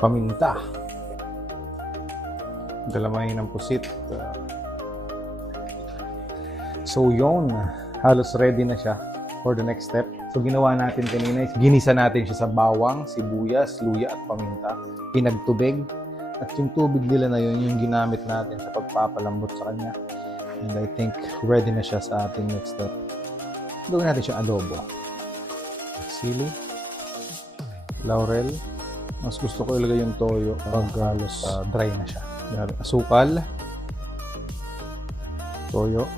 paminta, galamay ng pusit. So yun, halos ready na siya for the next step. So ginawa natin kanina is ginisa natin siya sa bawang, sibuyas, luya at paminta. Pinagtubig. At yung tubig nila na yun, yung ginamit natin sa pagpapalambot sa kanya. And I think ready na siya sa ating next step. Gawin natin siya adobo. Sili, laurel. Mas gusto ko ilagay yung toyo pag halos dry na siya. Asukal, toyo.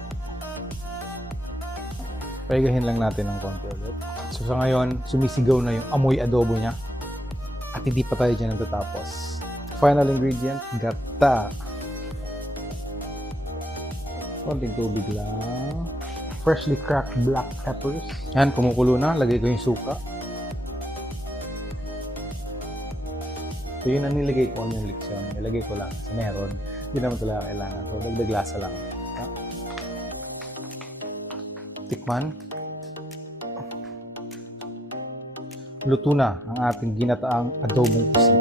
Paigahin lang natin ng konti ulit. So sa ngayon, sumisigaw na yung amoy adobo niya. At hindi pa tayo dyan natatapos. Final ingredient, gata. Konting tubig lang. Freshly cracked black peppers. Yan, kumukulo na. Lagay ko yung suka. So yun ang nilagay ko yung leksyon. Nilagay ko lang kasi meron. Hindi naman talaga kailangan. So dagdag lasa lang. Tikman. Luto na ang ating ginataang adobong pusit.